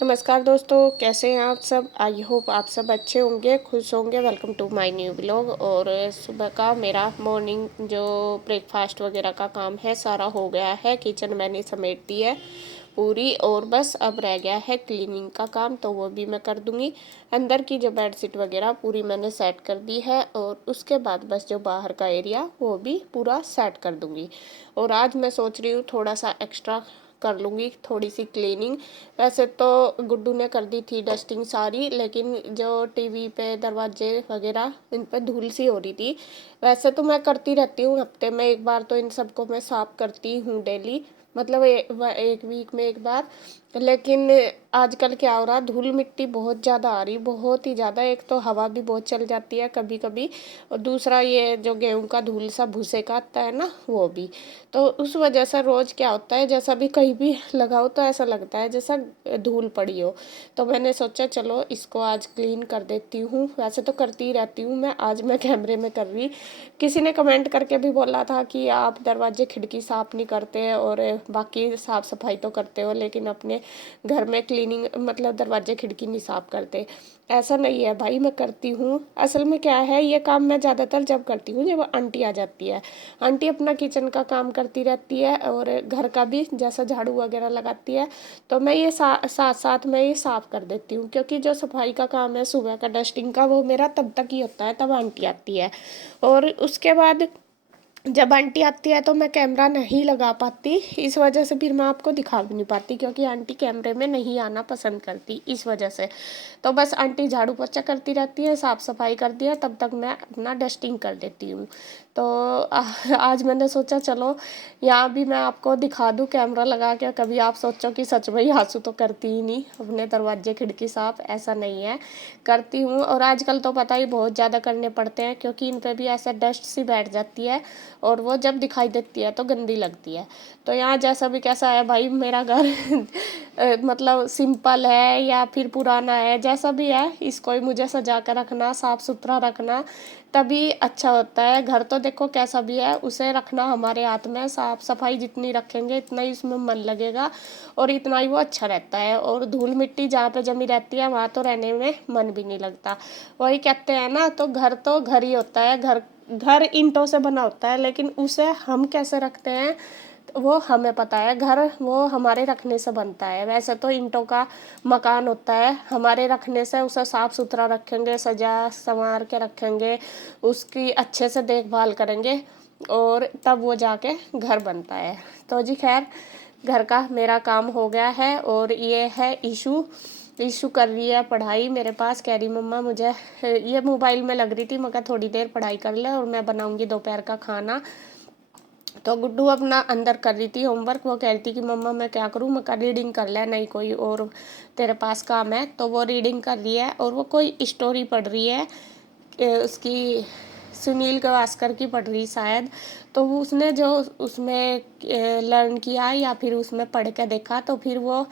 नमस्कार दोस्तों, कैसे हैं आप सब? आई होप आप सब अच्छे होंगे, खुश होंगे। Welcome to my new blog. और सुबह का मेरा मॉर्निंग जो ब्रेकफास्ट वगैरह का काम है सारा हो गया है। किचन मैंने समेट दी है पूरी, और बस अब रह गया है क्लीनिंग का काम, तो वो भी मैं कर दूंगी। अंदर की जो बेडशीट वगैरह पूरी मैंने सेट कर दी है, और उसके बाद बस जो बाहर का एरिया वो भी पूरा सेट कर दूंगी। और आज मैं सोच रही हूँ थोड़ा सा एक्स्ट्रा कर लूँगी, थोड़ी सी क्लीनिंग। वैसे तो गुड्डू ने कर दी थी डस्टिंग सारी, लेकिन जो टीवी पे दरवाजे वगैरह इन पे धूल सी हो रही थी। वैसे तो मैं करती रहती हूँ, हफ्ते में एक बार तो इन सबको मैं साफ करती हूँ डेली, मतलब एक वीक में एक बार। लेकिन आजकल क्या हो रहा, धूल मिट्टी बहुत ज़्यादा आ रही, बहुत ही ज़्यादा। एक तो हवा भी बहुत चल जाती है कभी कभी, और दूसरा ये जो गेहूं का धूल सा भूसे का आता है ना, वो भी। तो उस वजह से रोज़ क्या होता है, जैसा भी कहीं भी लगाओ तो ऐसा लगता है जैसा धूल पड़ी हो। तो मैंने सोचा चलो इसको आज क्लीन कर देती हूँ। वैसे तो करती ही रहती हूँ मैं, आज मैं कैमरे में कर रही। किसी ने कमेंट करके भी बोला था कि आप दरवाजे खिड़की साफ नहीं करते और बाकी साफ सफाई तो करते हो, लेकिन अपने घर में क्लीनिंग मतलब दरवाजे खिड़की नहीं साफ करते। ऐसा नहीं है भाई, मैं करती हूँ। असल में क्या है, ये काम मैं ज़्यादातर जब करती हूँ जब आंटी आ जाती है। आंटी अपना किचन का काम करती रहती है और घर का भी जैसा झाड़ू वगैरह लगाती है, तो मैं ये साथ साथ में ये साफ कर देती हूँ। क्योंकि जो सफाई का काम है सुबह का डस्टिंग का, वो मेरा तब तक ही होता है, तब आंटी आती है। और उसके बाद जब आंटी आती है तो मैं कैमरा नहीं लगा पाती, इस वजह से फिर मैं आपको दिखा भी नहीं पाती, क्योंकि आंटी कैमरे में नहीं आना पसंद करती इस वजह से। तो बस आंटी झाड़ू पोछा करती रहती है, साफ सफाई करती है, तब तक मैं अपना डस्टिंग कर देती हूँ। तो आज मैंने सोचा चलो यहाँ भी मैं आपको दिखा दूँ कैमरा लगा के, कभी आप सोचो कि सच में आंसू तो करती ही नहीं अपने दरवाजे खिड़की साफ, ऐसा नहीं है, करती हूँ। और आजकल तो पता ही बहुत ज़्यादा करने पड़ते हैं, क्योंकि इन पर भी ऐसा डस्ट सी बैठ जाती है, और वो जब दिखाई देती है तो गंदी लगती है। तो यहाँ जैसा भी कैसा है भाई मेरा घर मतलब सिंपल है या फिर पुराना है, जैसा भी है, इसको ही मुझे सजा कर रखना, साफ सुथरा रखना, तभी अच्छा होता है। घर तो देखो कैसा भी है, उसे रखना हमारे हाथ में। साफ सफाई जितनी रखेंगे इतना ही उसमें मन लगेगा, और इतना ही वो अच्छा रहता है। और धूल मिट्टी जहाँ पे जमी रहती है वहाँ तो रहने में मन भी नहीं लगता। वही कहते हैं ना, तो घर ही होता है। घर घर ईंटों से बना होता है, लेकिन उसे हम कैसे रखते हैं वो हमें पता है। घर वो हमारे रखने से बनता है। वैसे तो ईंटों का मकान होता है, हमारे रखने से उसे साफ सुथरा रखेंगे, सजा संवार के रखेंगे, उसकी अच्छे से देखभाल करेंगे, और तब वो जाके घर बनता है। तो जी खैर, घर का मेरा काम हो गया है। और ये है ईशू, ईशू कर रही है पढ़ाई मेरे पास, कह रही मम्मा मुझे, ये मोबाइल में लग रही थी, मगर थोड़ी देर पढ़ाई कर ले और मैं बनाऊंगी दोपहर का खाना। तो गुड्डू अपना अंदर कर रही थी होमवर्क, वो कह रही थी कि मम्मा मैं क्या करूँ, मैं रीडिंग कर ले, नहीं कोई और तेरे पास काम है। तो वो रीडिंग कर रही है, और वो कोई स्टोरी पढ़ रही है, उसकी सुनील गावस्कर की पढ़ रही शायद। तो वो उसने जो उसमें लर्न किया या फिर उसमें पढ़ के देखा, तो फिर वो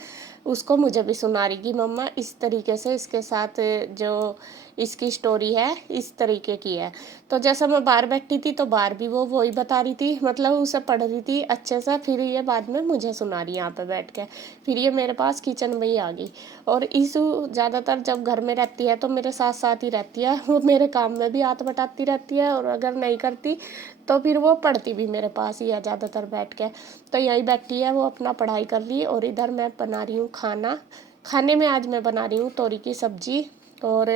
उसको मुझे भी सुना रही कि मम्मा इस तरीके से इसके साथ जो इसकी स्टोरी है इस तरीके की है। तो जैसा मैं बाहर बैठी थी तो बाहर भी वो वही बता रही थी, मतलब उसे पढ़ रही थी अच्छे से, फिर ये बाद में मुझे सुना रही यहाँ पे बैठ के। फिर ये मेरे पास किचन में ही आ गई। और ईशू ज़्यादातर जब घर में रहती है तो मेरे साथ साथ ही रहती है, वो मेरे काम में भी हाथ बटाती रहती है, और अगर नहीं करती तो फिर वो पढ़ती भी मेरे पास ही है ज़्यादातर बैठ के। तो यही बैठी है वो अपना पढ़ाई कर रही, और इधर मैं बना रही हूँ खाना। खाने में आज मैं बना रही हूँ तोरी की सब्जी। और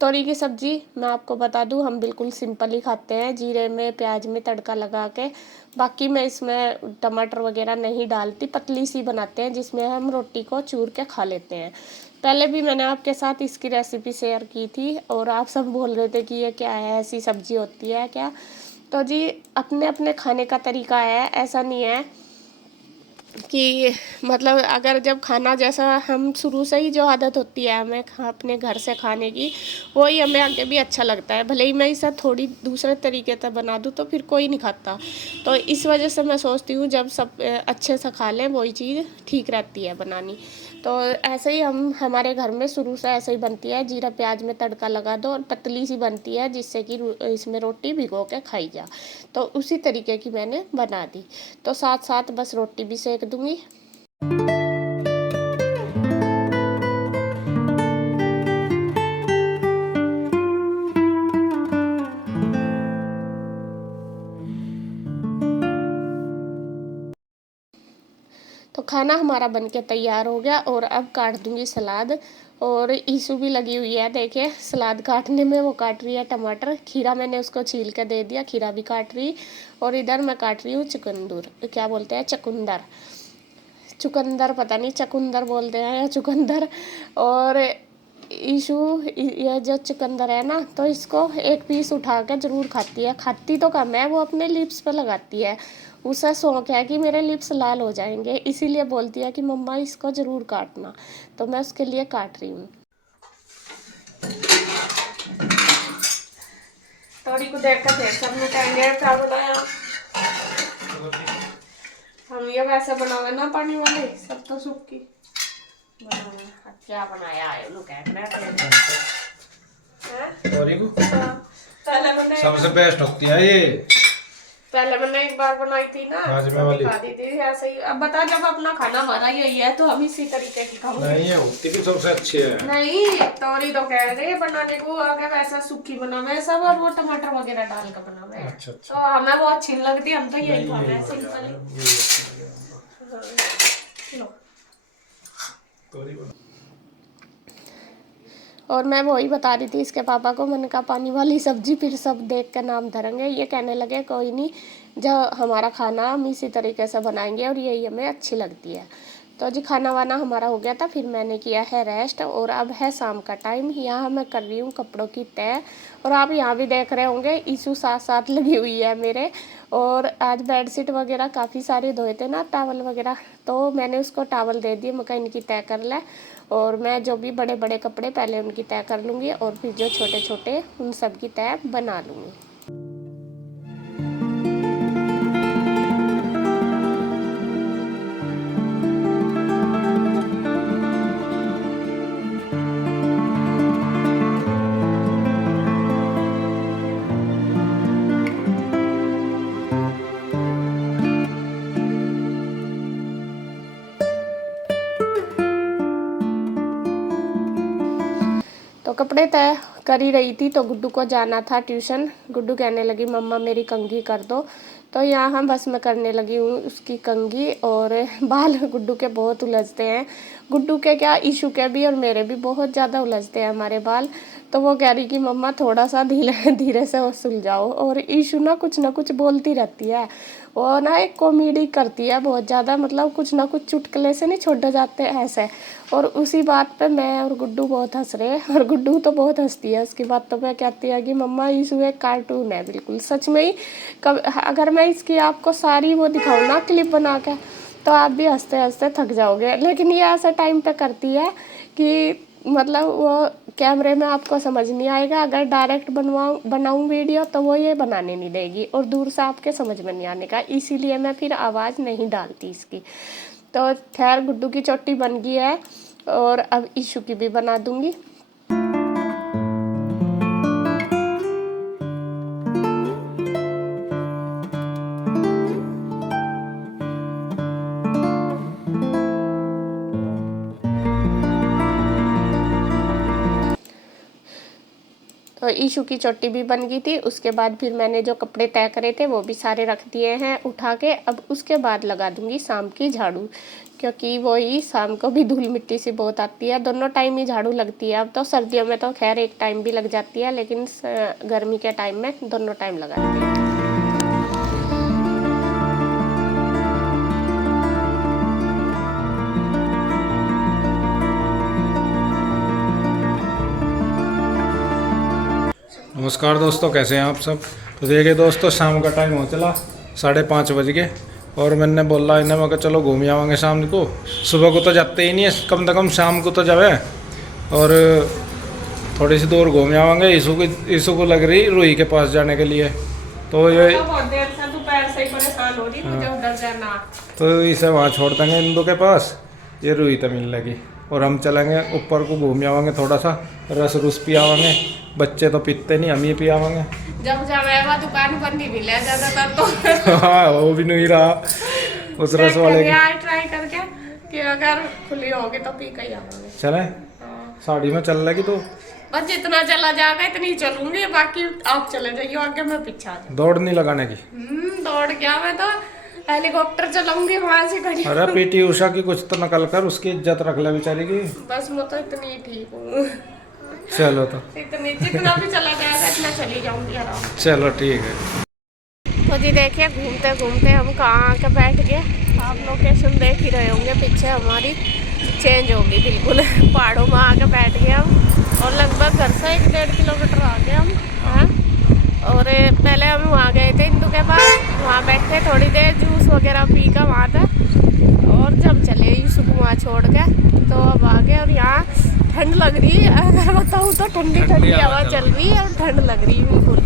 तोरी की सब्जी मैं आपको बता दूँ, हम बिल्कुल सिंपल ही खाते हैं, जीरे में प्याज में तड़का लगा के। बाकी मैं इसमें टमाटर वगैरह नहीं डालती, पतली सी बनाते हैं जिसमें हम रोटी को चूर के खा लेते हैं। पहले भी मैंने आपके साथ इसकी रेसिपी शेयर की थी, और आप सब बोल रहे थे कि ये क्या है, ऐसी सब्जी होती है क्या। तो जी अपने अपने खाने का तरीका है, ऐसा नहीं है कि मतलब अगर जब खाना जैसा हम शुरू से ही जो आदत होती है हमें अपने घर से खाने की, वही हमें आगे भी अच्छा लगता है। भले ही मैं इसे थोड़ी दूसरे तरीके से बना दूँ तो फिर कोई नहीं खाता। तो इस वजह से मैं सोचती हूँ जब सब अच्छे से खा लें वही चीज़ ठीक रहती है बनानी। तो ऐसे ही हम हमारे घर में शुरू से ऐसे ही बनती है, जीरा प्याज में तड़का लगा दो, और पतली सी बनती है जिससे कि इसमें रोटी भिगो के खाई जा। तो उसी तरीके की मैंने बना दी। तो साथ साथ बस रोटी भी सेक दूंगी। खाना हमारा बनके तैयार हो गया और अब काट दूंगी सलाद। और ईशू भी लगी हुई है, देखिए सलाद काटने में, वो काट रही है टमाटर। खीरा मैंने उसको छील के दे दिया, खीरा भी काट रही। और इधर मैं काट रही हूँ चुकंदर, क्या बोलते हैं, चुकंदर, चुकंदर पता नहीं चुकंदर बोलते हैं या चुकंदर। और ईशू ये जो चुकंदर है ना, तो इसको एक पीस उठा के ज़रूर खाती है। खाती तो कम है, वो अपने लिप्स पे लगाती है। उसे शौक है कि मेरे लिप्स लाल हो जाएंगे, इसीलिए बोलती है कि मम्मा इसको ज़रूर काटना। तो मैं उसके लिए काट रही हूँ। तोरी को देख कर फिर सब मिटाएंगे क्या बनाया। हम ये वैसे बनावे ना पानी वाले, सब तो सूखी क्या बनाया है पहले मैंने सबसे बेस्ट होती है ये। पहले मैंने एक बार बनाई थी ना, दिखा दी थी ऐसे ही। अब बता, जब अपना खाना हमारा यही है तो हम इसी तरीके की खाओगे। नहीं है, होती भी सबसे अच्छी है। नहीं, तोरी तो कह रहे बनाने को, आगे वैसा सूखी बनावे सब, और वो टमाटर वगैरह डाल कर बनावे। अच्छा। तो हमें वो अच्छी नहीं लगती, हम तो यही खाते हैं सिंपल। और मैं वही बता रही थी इसके पापा को, मैंने कहा पानी वाली सब्जी, फिर सब देख कर नाम धरेंगे। ये कहने लगे कोई नहीं, जब हमारा खाना हम इसी तरीके से बनाएंगे और यही हमें अच्छी लगती है। तो जी खाना वाना हमारा हो गया था, फिर मैंने किया है रेस्ट। और अब है शाम का टाइम, यहाँ मैं कर रही हूँ कपड़ों की तय। और आप यहाँ भी देख रहे होंगे ईशू साथ साथ लगी हुई है मेरे। और आज बेडशीट वगैरह काफ़ी सारे धोए थे ना, टावल वगैरह, तो मैंने उसको टावल दे दिए, मैं कहा इनकी तय कर ले। और मैं जो भी बड़े बड़े कपड़े पहले उनकी तय कर लूँगी, और फिर जो छोटे छोटे उन सब की तय बना लूँगी। तो कपड़े तय कर ही रही थी, तो गुड्डू को जाना था ट्यूशन। गुड्डू कहने लगी मम्मा मेरी कंघी कर दो। तो यहाँ बस मैं करने लगी हूँ उसकी कंघी। और बाल गुड्डू के बहुत उलझते हैं, गुड्डू के क्या ईशू के भी और मेरे भी बहुत ज़्यादा उलझते हैं हमारे बाल। तो वो कह रही कि मम्मा थोड़ा सा धीरे धीरे से वो सुलझाओ। और ईशू ना कुछ बोलती रहती है, वो ना एक कॉमेडी करती है बहुत ज़्यादा, मतलब कुछ ना कुछ चुटकुले से नहीं छोड़े जाते ऐसे। और उसी बात पे मैं और गुड्डू बहुत हंस रहे हैं, और गुड्डू तो बहुत हंसती है उसकी बात। तो मैं कहती है कि मम्मा ईशू एक कार्टून है बिल्कुल, सच में ही। अगर मैं इसकी आपको सारी वो दिखाऊँ ना क्लिप बना के, तो आप भी हंसते हंसते थक जाओगे। लेकिन ये ऐसा टाइम पे करती है कि मतलब वो कैमरे में आपको समझ नहीं आएगा। अगर डायरेक्ट बनाऊँ वीडियो, तो वो ये बनाने नहीं देगी, और दूर से आपके समझ में नहीं आने का, इसीलिए मैं फिर आवाज़ नहीं डालती इसकी। तो खैर गुड्डू की चोटी बन गई है, और अब ईशू की भी बना दूंगी। तो ईशू की चोटी भी बन गई थी। उसके बाद फिर मैंने जो कपड़े तय करे थे वो भी सारे रख दिए हैं उठा के। अब उसके बाद लगा दूंगी शाम की झाड़ू, क्योंकि वही शाम को भी धूल मिट्टी सी बहुत आती है। दोनों टाइम ही झाड़ू लगती है। अब तो सर्दियों में तो खैर एक टाइम भी लग जाती है, लेकिन गर्मी के टाइम में दोनों टाइम लगाती है। नमस्कार दोस्तों, कैसे हैं आप सब। तो देखिए दोस्तों, शाम का टाइम हो चला, 5:30 बज गए। और मैंने बोला इन्हें, मैं चलो घूम आवांगे शाम को। सुबह को तो जाते ही नहीं है, कम से कम शाम को तो जावे और थोड़ी सी दूर घूम आवांगे। ईशू को लग रही रूही के पास जाने के लिए। तो ये बहुत देर से दोपहर से ही परेशान हो रही, मुझे उधर जाना। तो इसे वहाँ छोड़ देंगे इंदू के पास, ये रूही तो मिल लगी। और हम चलेंगे ऊपर को घूम आवांगे, थोड़ा सा रस पी आवांगे। बच्चे तो पीते नहीं, हम ही पी आवांगे। जब जावे दुकान बंद ही मिले ज्यादातर तो। हाँ, वो भी नहीं रहा उस रस वाले की। ट्राई करके कि अगर खुली होगी तो पी के ही आवांगे। चले साड़ी में चल लगी तो बस जितना चला जाएगा इतनी चलूंगी, बाकी आप चले जाइए आगे, मैं पीछे आ जाऊँ। दौड़ नहीं लगाने की। दौड़ क्या, मैं तो हेलीकॉप्टर चलाऊंगी वहां से खड़ी। अरे पीटी उषा की कुछ तो नकल कर, उसकी इज्जत रख ले बेचारी की। बस मैं तो इतनी ठीक हूँ, चलो तो इतनी जितना भी चला जाएगा इतना चली जाऊंगी आराम। चलो ठीक है। तो जी देखिए घूमते घूमते हम कहाँ आके बैठ गए। आप लोकेशन देख ही रहे होंगे, पीछे हमारी चेंज होगी बिल्कुल। पहाड़ों में आके बैठ गए हम, और लगभग घर से 1-1.5 किलोमीटर आ गए हम। हाँ, और पहले हम वहाँ गए थे इंदू के पास, वहाँ बैठे थोड़ी देर, जूस वगैरह पी कर वहाँ था। और जब चले यूसुफ को वहाँ छोड़ के, तो अब आ गए। और यहाँ ठंड लग रही है, अगर बताऊँ तो ठंडी ठंडी हवा चल रही है और ठंड लग रही है बिल्कुल।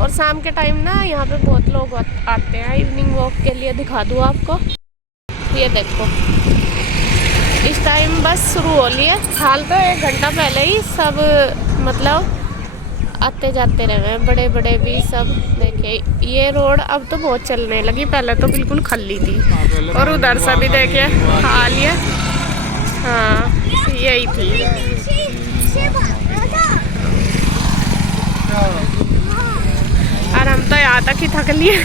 और शाम के टाइम ना यहाँ पे बहुत लोग आते हैं इवनिंग वॉक के लिए। दिखा दूँ आपको, ये देखो इस टाइम बस शुरू हो रही है। हाल तो 1 घंटा पहले ही सब मतलब आते जाते रहे हैं, बड़े बड़े भी सब। देखिए ये रोड अब तो बहुत चलने लगी, पहले तो बिल्कुल खाली थी। और उधर से भी देखिए हाल ये, हाँ यही थी। और हम तो यहाँ तक ही थक लिए,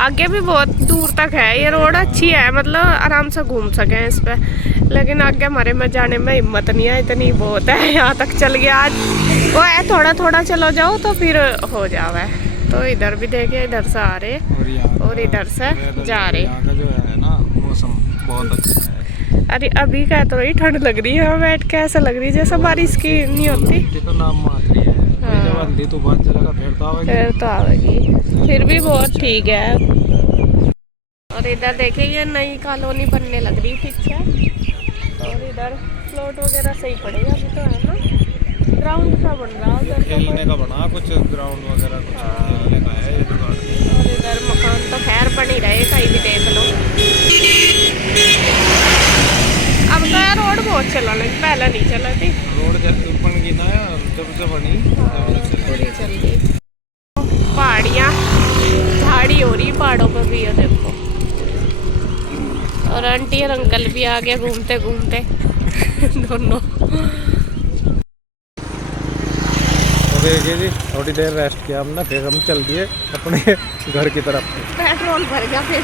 आगे भी बहुत दूर तक है। ये रोड अच्छी है, मतलब आराम से घूम सके इस पे, लेकिन आगे हमारे में जाने में हिम्मत नहीं है, इतनी बहुत है। यहाँ तक चल गया आज, वो है थोड़ा थोड़ा चलो जाओ तो फिर हो जावे। तो इधर भी देखिए, इधर से आ रहे और इधर से जा रहे। यहाँ का जो है ना मौसम बहुत अच्छा है। अरे अभी क्या तो रही ठंड लग रही है, बैठ के ऐसा लग रही है जैसे बारिश की नहीं होती। तो नाम मात्र ही है। हाँ। जब आंधी तूफान चलेगा फिर तो आवेगी। फिर भी बहुत ठीक है। और इधर देखिए ये नई कॉलोनी बनने लग रही पीछे, और इधर प्लॉट वगैरह सही पड़ेगा अभी तो, है ना। ग्राउंड सा बन रहा है उधर, खेलने का बना कुछ ग्राउंड वगैरह कुछ खेलने का है ये दुकान। और इधर मकान तो खैर बन ही रहे, कहीं भी देख लो। अब तो यार रोड बहुत चला, लेकिन पहले नहीं चला थी रोड जब बन गई ना यार, जब से बनी पूरी चल गई। पहाड़ियाँ झाड़ी हो रही पहाड़ों पर भी, ये देखो। और आंटी और अंकल भी आ गए घूमते घूमते दोनों। तो देखिए जी, थोड़ी देर रेस्ट किया हमने, फिर हम चल दिए अपने घर की तरफ। पेट्रोल भर गया फिर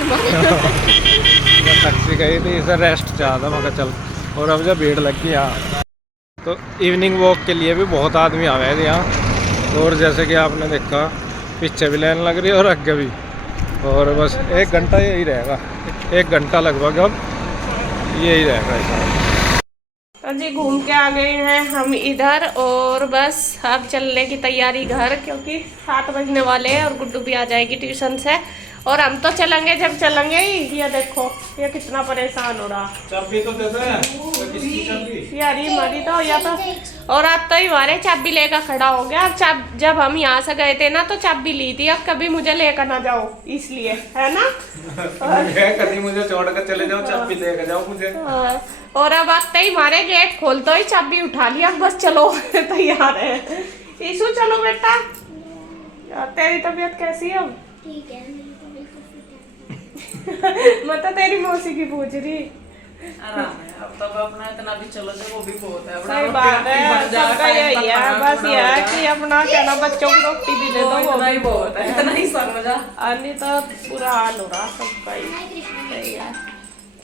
टैक्सी गई थी, इसे रेस्ट चाह था, मगर चल। और अब जब भीड़ लग गई यहाँ, तो इवनिंग वॉक के लिए भी बहुत आदमी आ गए थे यहाँ। और जैसे कि आपने देखा पीछे भी लाइन लग रही है और आगे भी। और बस 1 घंटा यही रहेगा, 1 घंटा लगभग अब यही रहेगा ऐसा। तो जी घूम के आ गए हैं हम इधर, और बस अब चलने की तैयारी घर, क्योंकि 7 बजने वाले हैं और गुड्डू भी आ जाएगी ट्यूशन से। और हम तो चलेंगे जब चलेंगे ही। ये देखो ये कितना परेशान हो रहा। चाबी तो दे दे यार ये हमारी तो या तो, और अब तो हमारे चाबी लेकर खड़ा हो गया। अब जब हम यहाँ से गए थे ना तो चाबी ली थी, अब कभी मुझे लेकर ना जाओ इसलिए, है ना। कभी मुझे छोड़ कर चले जाओ, चाबी लेकर जाओ मुझे। और अब आते ही हमारे गेट खोलते ही चाबी उठा लिया, बस चलो तैयार है। ईशु चलो बेटा। तेरी तबीयत कैसी है अब? ठीक है। मैं तो तेरी मौसी की पूछ रही। आराम है, अब तब अपना इतना भी चलो जो वो भी बहुत है। सही बात है, सबका यही है, बस ये है कि अपना कहना बच्चों को रोटी भी दे दो, वो इतना भी ही बहुत है, इतना ही समझा। अन्य तो पूरा हाल हो रहा सबका ही। सही है,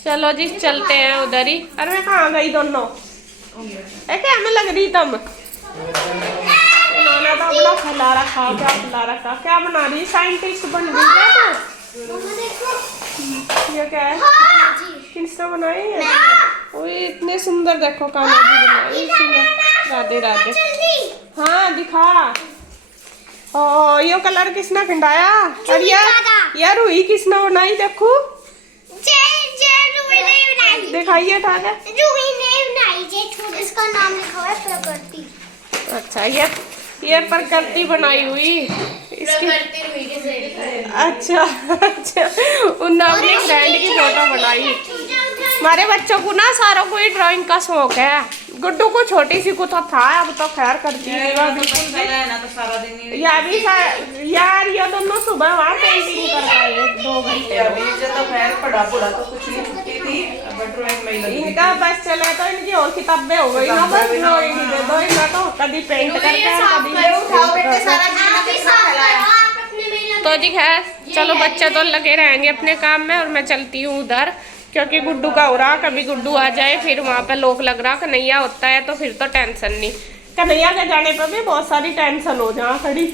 चलो जी चलते हैं उधर ही। अरे मैं कहाँ गई दोनों? क्या हमें लग रही तुम? इन्होंने तो अपना खिला रखा, क्या खिला रखा, क्या बना रही? साइंटिस्ट बन गई क्या तू? ये क्या है? किसने बनाई है? ओए इतने सुंदर, देखो कान्हा जी बनाई सुंदर। राधे राधे। हाँ दिखा। ओ ये कलर किसने खिंडाया? अरे यार रुई किसने बनाई? देखो दिखाइए था क्या? इसका नाम लिखा है प्रकृति। अच्छा ये प्रकृति बनाई हुई इसकी। अच्छा अच्छा, उन अपनी फ्रेंड की फोटो बनाई। हमारे बच्चों को ना सारों को ही ड्राइंग का शौक है। गुड्डू को छोटी सी को तो था, अब तो खैर करती है बिल्कुल भी। ना तो सारा दिन ही यार ये दोनों सुबह वहाँ पेंटिंग कर रहे हैं 2 घंटे। अभी से तो खैर पढ़ा तो कुछ नहीं छुट्टी थी, अब ड्राइंग में ही लगी। इनका बस चले तो इनकी और किताबें हो गई ना, बस ड्राइंग दे दो इन्हें, तो कभी पेंट करते हैं कभी। तो जी खैर चलो बच्चे तो लगे रहेंगे अपने काम में और मैं चलती हूँ उधर, क्योंकि गुड्डू का हो रहा, कभी गुड्डू आ जाए फिर वहाँ पे लोग लग रहा, कन्हैया होता है तो फिर तो टेंशन नहीं। कन्हैया के जाने पर भी बहुत सारी टेंशन हो जहाँ खड़ी।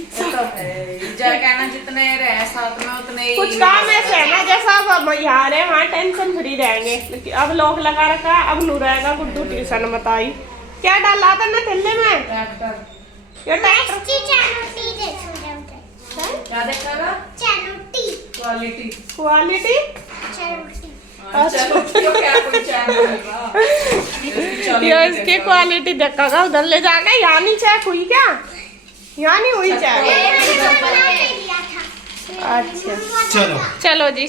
कहना जितने रहे साथ में उतने ही कुछ काम ऐसे है ना, जैसा अब यहाँ रहे वहाँ टेंशन फ्री रहेंगे, लेकिन अब लोग लगा रखा, अब नू रहेगा गुड्डू ट्यूशन बताई। क्या डाला था ना थैले में? ये क्या देखेगा? क्वालिटी क्वालिटी चलो क्या कोई ये इसकी क्वालिटी देखेगा, उधर ले जाकर। यहाँ नहीं चेक हुई क्या? यहाँ नहीं हुई चेक? अच्छा चलो चलो जी।